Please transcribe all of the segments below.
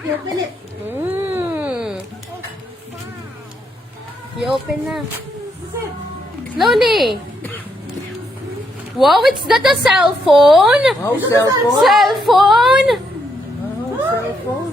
You open it. You open na. Slowly. Wow, it's not a cell phone. Oh, cell phone. Cell phone. Oh, cell phone.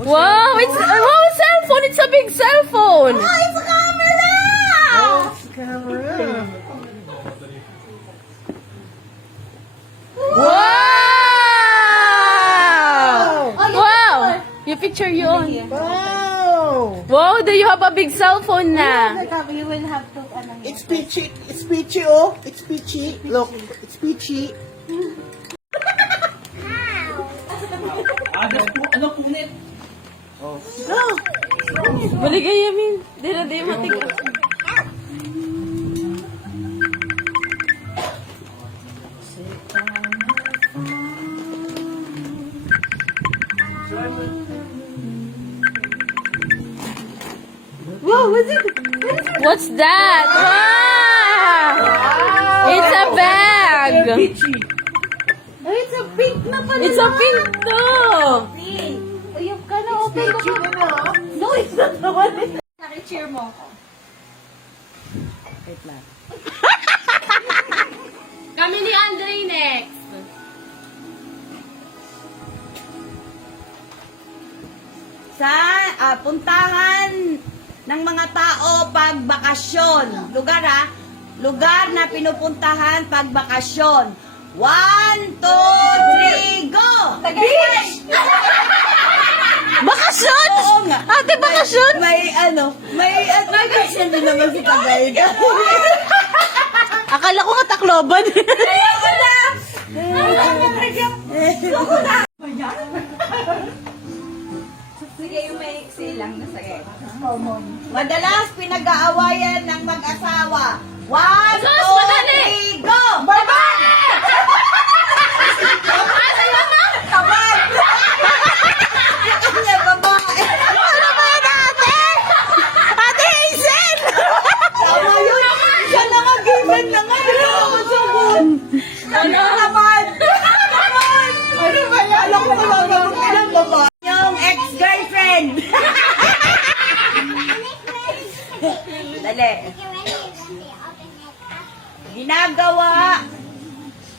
Wow, it's cell phone. It's a big cell phone. Oh, it's a camera! Oh, it's a camera. Wow! Oh, Wow! You picture you on. Wow. Wow, do you have a big cell phone na? You will have to, It's peachy. It's peachy, oh. It's peachy. Look, it's peachy. Ano punit? Oh. Balik ay yamin. Di na di matigas. Wow, what's it? What's that? Wow! It's a bag. Peachy. Oh, it's a pink na pala. It's a pink too. Pink. Oh, yung ka na open ko. No, it's not the one. Naki-cheer mo ako. Wait lang. Kami ni Andre next. Sa puntahan ng mga tao pag bakasyon. Lugar na pinupuntahan pag bakasyon. 1, 2, 3, go! Beach! Bakasyon? Oo nga. Ate, bakasyon? May bakasyon din naman si Tagayga. Akala ko nga Tacloban. Sige, yung may silang na sige. Madalas pinag-aawayan ng mag-asawa. 1, 2, 3, go! Babad! Kabad! Kanya babae. Ano ba yan, ate? Ate Hazel! Tama yun. Siya na nga, given na nga. Ano naman? Ano ba yan? Alam ko naman ilang babae. Yung ex-girlfriend. Dali. Ginagawa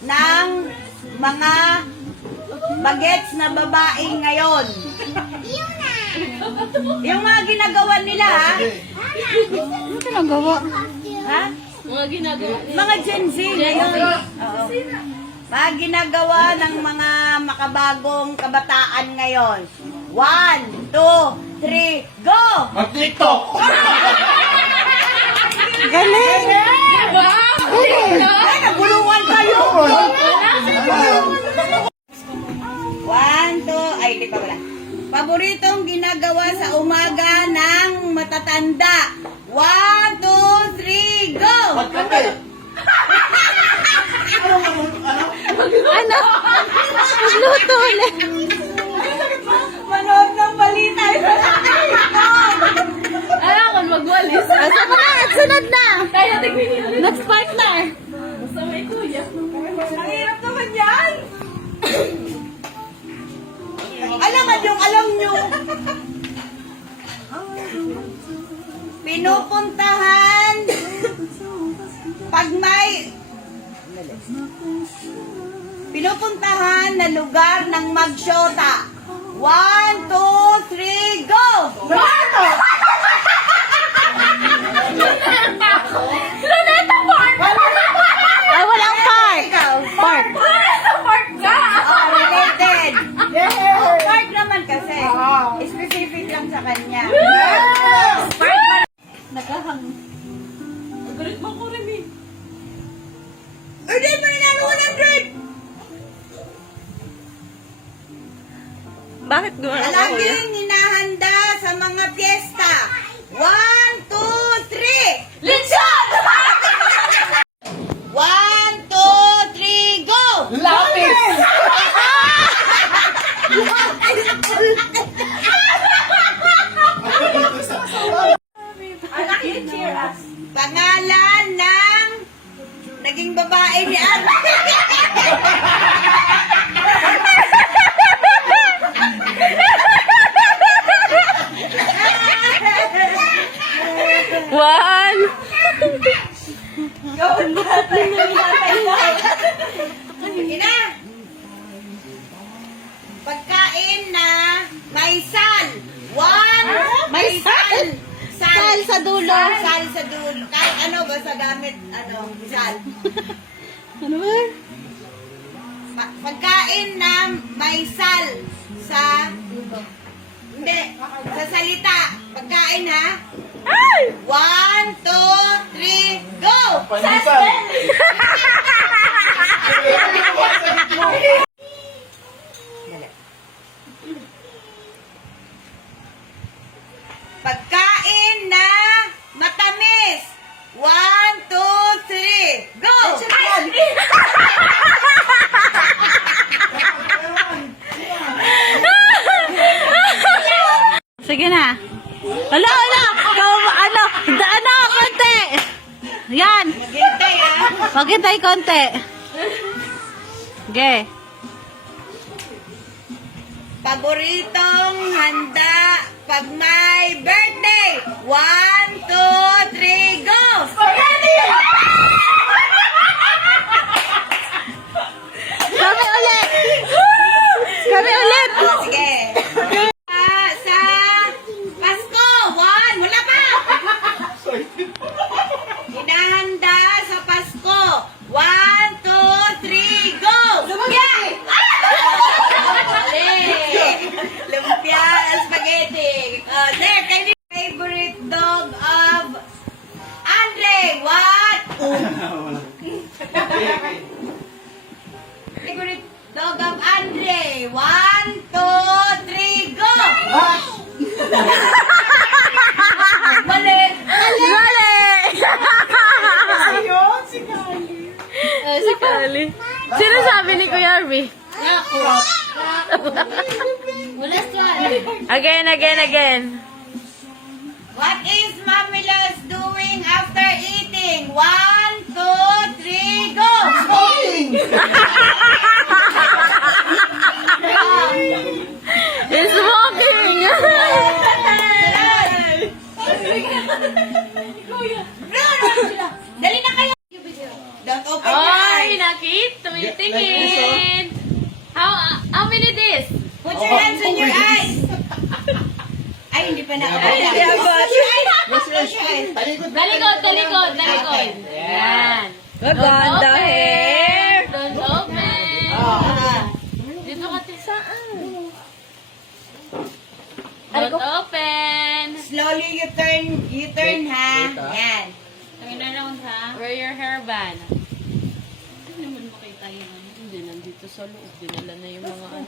ng mga bagets na babae ngayon. Yung mga ginagawa nila, ha? Ano ginagawa? Ha? Mga ginagawa. Mga Gen Z ngayon. Oo. Mga ginagawa ng mga makabagong kabataan ngayon. 1, 2, 3, go! Mag-TikTok! Galing! Diba? Ay, nagulungan kayo! 1, 2, ay, di pa wala. Paboritong ginagawa sa umaga ng matatanda. 1, 2, 3, go! Magkape! Ano? Magluto ulit. Manood ng balita. Ano kung magwalis? Asa pa na? Sunod na. Kaya tignan. Next partner. Basta may kuya. Ang hirap naman yan! Alam nyo. Pinupuntahan pag may pinupuntahan na lugar ng magsyota. 1, 2, 3, go! Luneta Park! Ay, walang park. Park. Park ka! Oh, related. Park naman kasi. Specific lang sa kanya. Park pa. Nagahang. Galit mo ko rin eh. Hindi mo na 100! Bakit gano'n ako kuya? Laging hinahanda sa mga piyesta. 1, 2, 3! Lechon! 1, 2, 3, go! Lapis! Cheer us. Pangalan ng naging babae ni Ate. Pagkain na may sal. One, May sal? Sal sa dulo. Sal sa dulo. Kahit ano, basta gamit, sal. Ano ba? Pagkain na may sal sa... Hindi, sa salita. Pagkain ha. Ay! 1, 2, 3, go! Pandesal. Pagkain na matamis. 1, 2, 3, go! Sige na. Hala! Daan konti. Yan. Maghintay ha. Maghintay konti. Okay. Paboritong handa pag may birthday. 1, 2, 3, go! Spaghetti! Kami ulit. Kami ulit. Sige. Sa Pasko. 1, wala pa. Hinahanda sa Pasko. 1, 2, 3, go! Lumpia! Lumpia, spaghetti. There, can you favorite dog of Andre? What? Favorite dog of Andre? 1, 2, 3, go! Mali! Mali. Ayun, si Kali. Si Kali. Sino sabi ni Kuya Arby? Again. What is Mamilos doing after eating? 1, 2, 3, go! It's smoking. Dali na kayo! Don't open your Ay, eyes. nakit. Tumitingin. How many days? Put your hands on your eyes. Ay, hindi pa na-open. Ay, hindi ako. Close your eyes. Close your eyes. Talikod. Yan. Maganda hair. Don't open. Dito ka saan? Don't open. Slowly you turn ha. Yan. Turn around ha. Wear your hairband. Hindi naman makita yung ano. Hindi, nandito sa loob. Dinala na yung mga ano.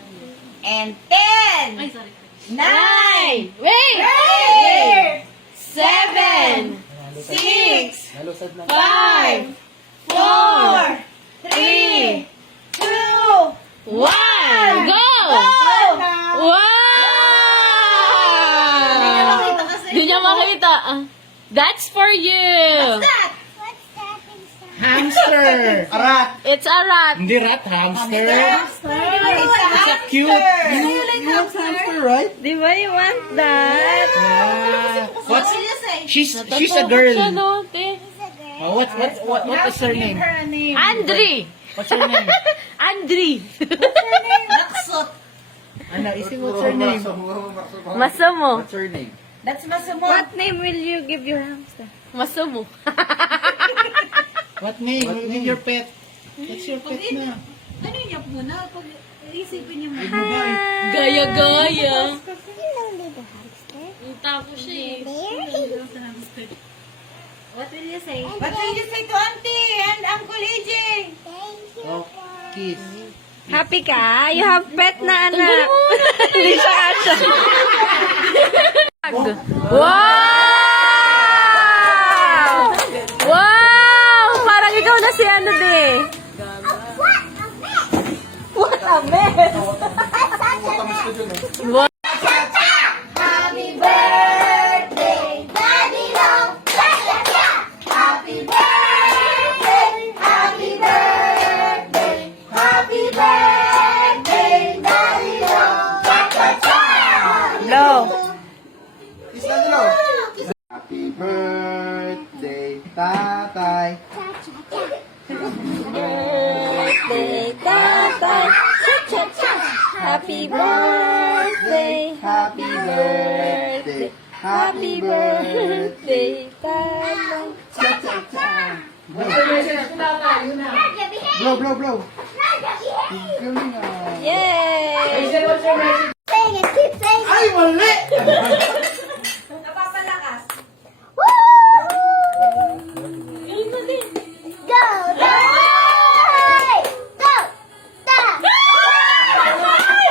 And 10. Ay, sorry. 9. Wait! 8. 7! 6. Nalusad na. 5. 4. 3. 2. 1! Go! Wow! Hindi niya makita. That's for you. Hamster. Arat. It's a rat. Hindi rat, hamster. It's a Cute. You want hamster, right? Di ba you want that? What's she's a Siya, girl. no, te. What is her name? Andri. What's her name? Andri. Naksot. Ano, ising what's her name? Masumo. What's her name? That's masamo. name will you give your hamster? Masumo. What name? What name? Your pet. What's your pet na? Ano niya muna? Pag isipin niya muna. Gaya-gaya. Tapos siya eh. What will you say? What will you say to Auntie and Uncle EJ? Oh, kiss. Happy ka? You have pet na anak. Hindi siya kasha. Wow! Wow! Parang ikaw na si ano de. What a mess! Wow! Happy birthday, Daddy Long! Happy birthday, happy birthday, happy birthday, Daddy Long! Low. Kiss na nilo. Happy birthday, tatay. Birthday, tatay. Cha-cha-cha. Happy birthday, happy birthday, happy birthday, Papa. Blow, blow, blow. Yay! Ay, mali! Napapalakas.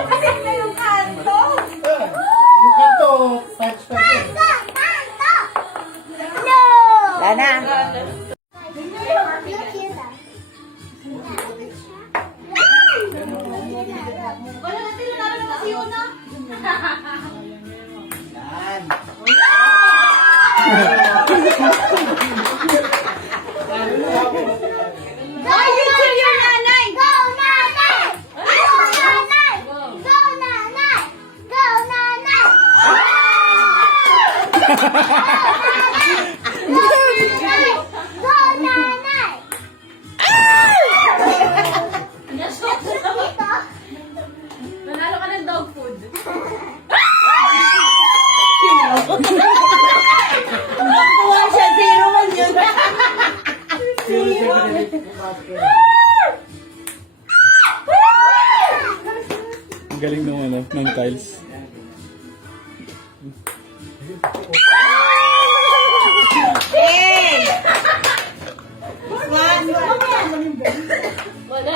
Kasi na yung kanto. Yung kanto, 5 stars. Lana. Wala natin nanalo na kasi yun na. Yan. Ay, you cheer your nanay. Go, nanay! Go, nanay! Go, nanay! Go, nanay! Go, nanay! Nanalo ka ng dog food. Kuha siya, 0 man yun. Ang galing ng ano, ng tiles. Hey!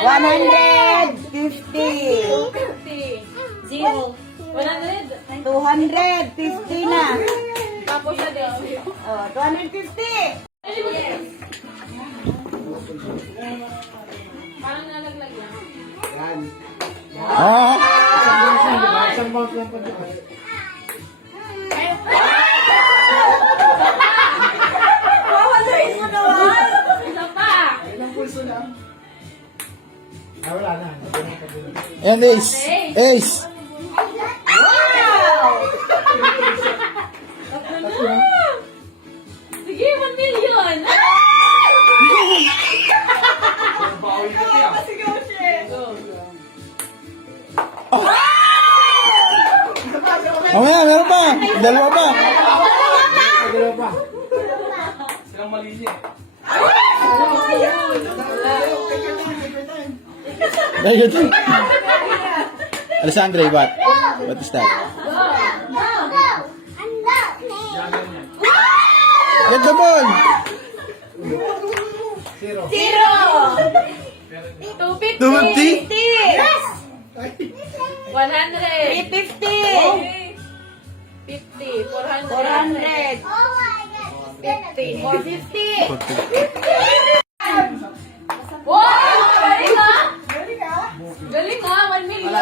150. 0. 100. 250 na. Tapos siya din. Oh, 250. Parang nalaglag lang. Yan. Ah! Isang bounce lang pa dito. Wawalain mo naman. Isa pa. Ilang pulso lang? Ah, wala na. Ayan, Ace! Ace! Sige, 1 million. Pasigaw siya. Mamaya, meron pa! Dalawa pa! Dalawa pa. Ay, ito. Alessandra, what? What is that? Get the ball! 0. 250. 250? 100. 350. 50. 400. 400. 50. 450. Wow! Galing ah! Galing ah! 1 million.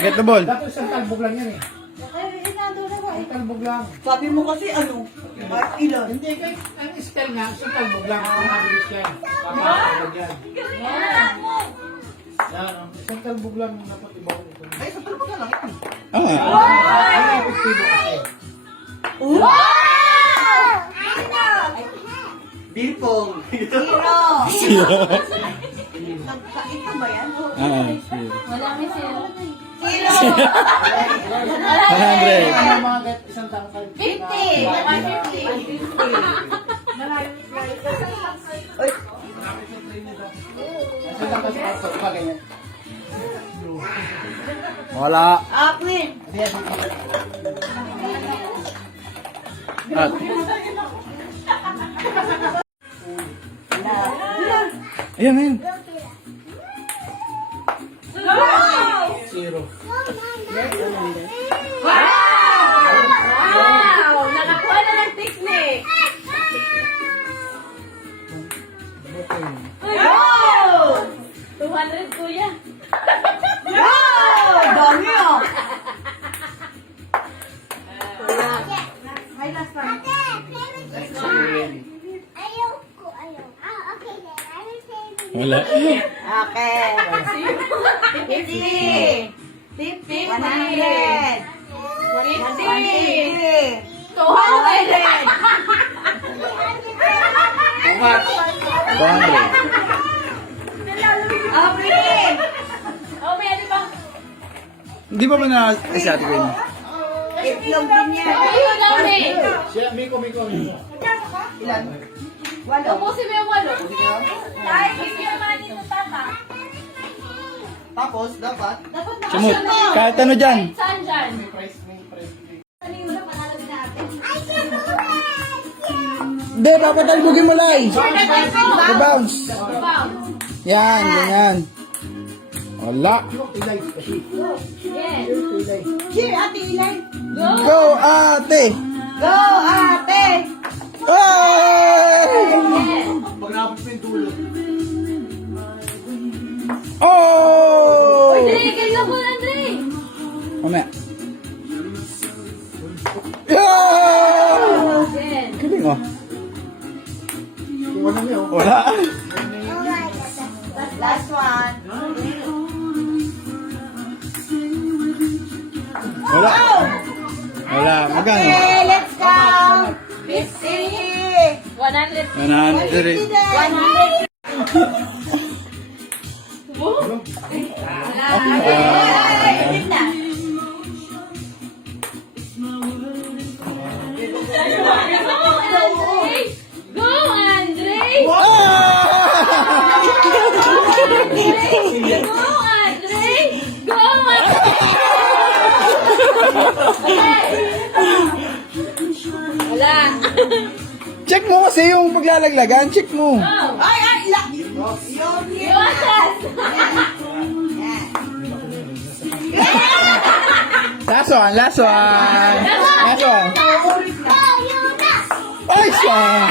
Get the ball! Dapat isang talbog lang yan eh. Isang talbog lang. Sabi mo kasi ano? Ilan? Hindi, kahit ang style nga, isang talbog lang. Ang mabilis yan. Papapagod yan. Yan, isang talbog lang dapat ibaw ito. Ay, sa tulog na lang. Ah, nga. Ang epektibo kasi. Bipong. 0. Ito ba yan? Ah, Wala may zero. 0. 100. Ano mga kahit isang tao kahit 50. 150. Sa tapos pa ganyan. Wala. Apin. At, ayan, ayan. zero. Wow! Nakakuha na ng technique. Wow! 200 kuya. Wow! Dami ah. Wala. Okay. 50. 100. 150. 200. How much? 200. Apin. Oh, may ano ba? Hindi pa ba na si Ate Queen? Itlog din yan. Ayun lang eh. Siya, Miko. Ilan? Walo. Tapusin mo yung walo. Ay, hindi naman dito tama. Tapos, dapat. Dapat Sumut. Kahit ano dyan. Saan dyan? kanina na panalo din natin. Hindi, dapat albugin mo lang. Rebounds. Rebound. Yan, ganyan. Wala. Yes. Cheer, Ate Ilay. Go, ate! Go, ate! Oh! Yes. Pag napos mo yung dulo. Oh! Andre, ganyan mo, Andre. Mamaya. Yeah! Yes. Galing oh. Kung ano niyo. Wala. Last one. Wala. Wala. Magkano? Okay, let's count. 50. 100. 100. 100. Go, Andre. Ah! Go, Andre. Go, Andre. Wala. Check mo kasi yung paglalaglagan. Check mo. Go. Ay, ay, ilan? Iwasan. Last one. Last one. Last one. Nice one.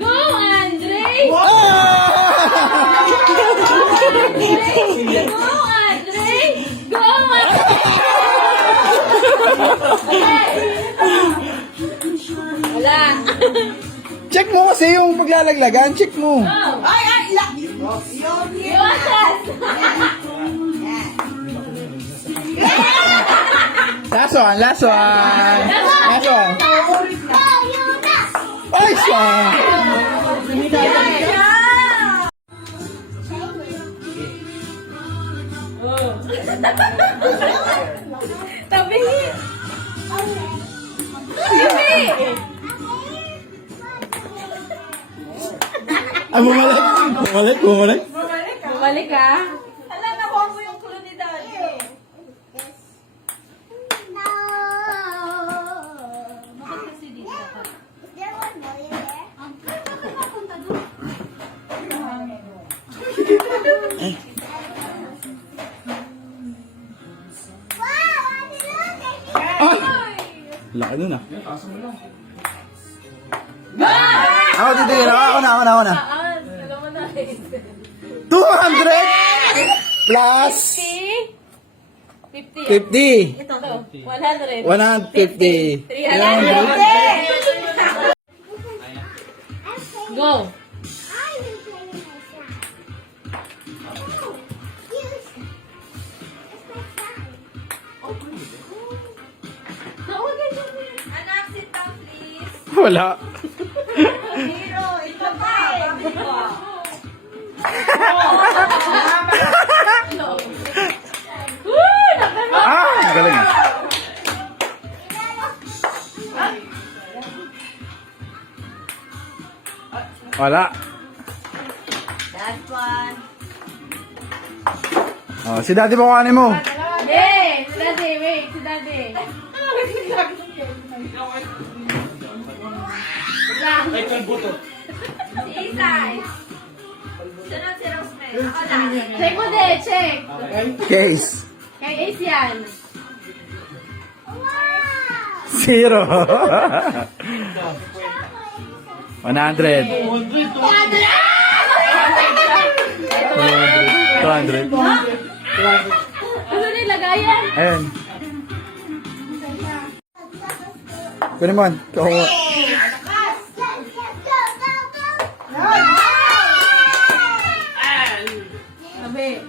Go, Andre. Ah! Go, Andre. Go, Wala. Check mo kasi yung paglalaglagan. Check mo. Go. Ay, ay, ilan? Iwasan. Last one. Last one. Last one. Nice one. Tabi. Tabi. Ah, bumalik. Bumalik. Bumalik. Bumalik ka. Alam, nakuha mo yung clue ni Daddy. Bakit kasi dito? Napunta doon. Ah! Laki nun ah. Ako dito yun. Ako na. Alam mo na. 200 plus 50. 50. Ito. 100. 150. 300. Go. Anak, sit down please. Wala. Zero, ito pa. Ah, galing ah. Wala. Last one. Oh, si daddy pa kuhanin mo. Hey, si Daddy, wait, si Daddy. Ay, ito yung buto. Si Isay. Sunod si Rosemary. Ako lang. Check mo din, check. Case. Kay Ace yan. 0. 100. 200. Ano nilagayan? Ayun. Kunin mo. Kuha. Sabi.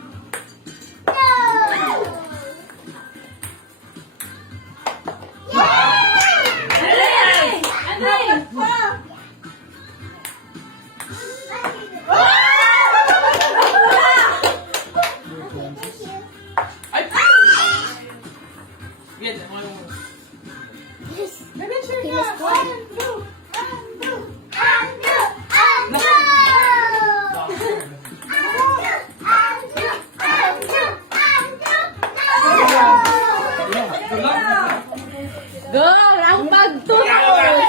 Go! Ang pagtulog!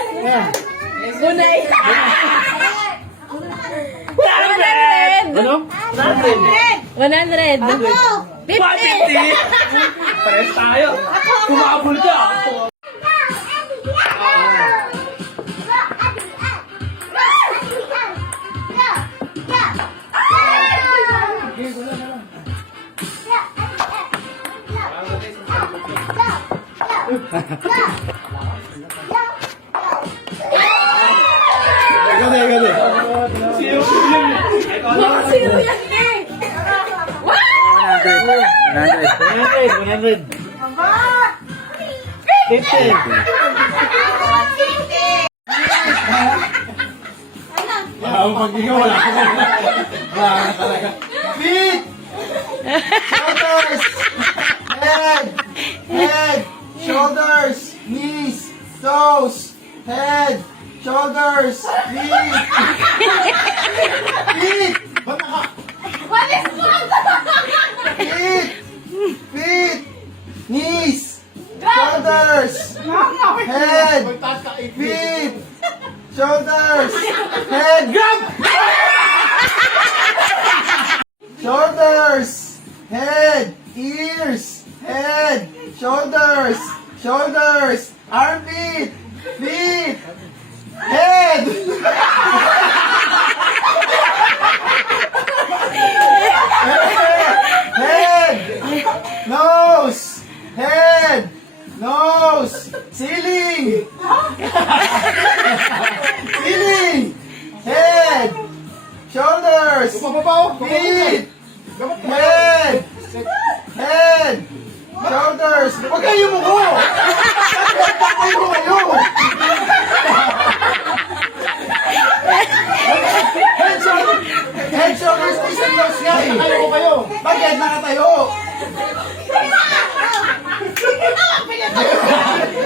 Gunay! 100! Ano? 100! 50! Pares tayo. Kumabol ka. Agad. Sino yan eh? 100. 50. Ang pag-ingaw, wala ka talaga. Feet! Shoulders! Head! Shoulders! Knees! Toes! Head! Shoulders! Feet! Feet! Feet! Knees! Shoulders! Head! Feet! Shoulders! Head! Grab! Shoulders! Head! Ears! Head! Shoulders! Armpit! Feet! Head! Head! Nose! Head! Nose! Ceiling! Ceiling! Head! Shoulders! Feet! Head! Head! Shoulders! Huwag kayo mo ko! Huwag mo kayo! Head, shoulders, knees, and toes nga eh! Bakit nakatayo?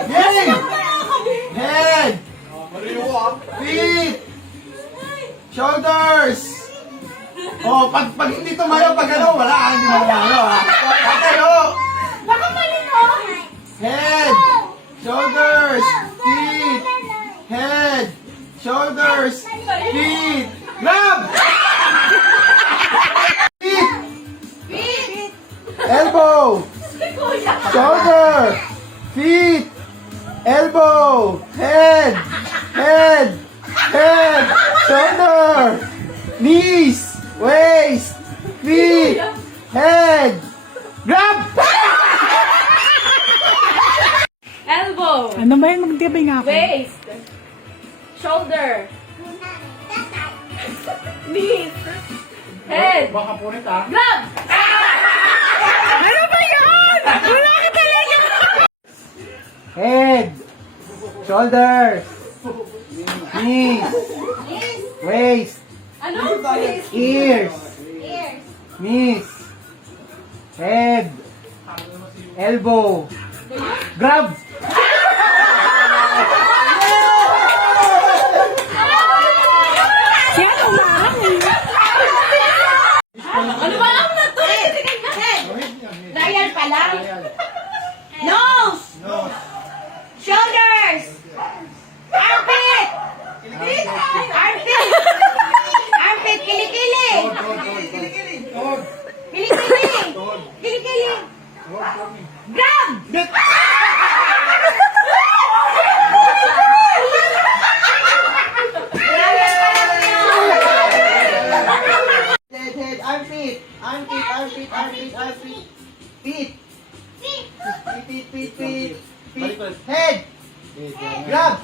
Yay! Head! Feet! Shoulders! Oh, pag hindi tumayo, pag ano, wala, hindi mo tumayo, ha? Tayo! Head! Shoulders! Feet! Head! Shoulders! Feet! Grab! Feet! Elbow! Shoulder! Feet! Elbow! Head! Shoulder! Knees! Waist! Feet! Head! Grab! Elbow! Ano ba yun? Magdibay nga ako. Waist! Shoulder! Knees! Head! Baka punit ha. Grab! Ano ba yun? Wala ka talaga! Head! Shoulders! Knees! Waist! Ano? Ears! Knees! Head! Elbow! Grab! Ano ba ang nato? Dial pa lang. Nose! Shoulders! Armpit! Armpit! Kilikili! Kilikili! Grab! Head, armpit! Feet! Feet! Head! Grab!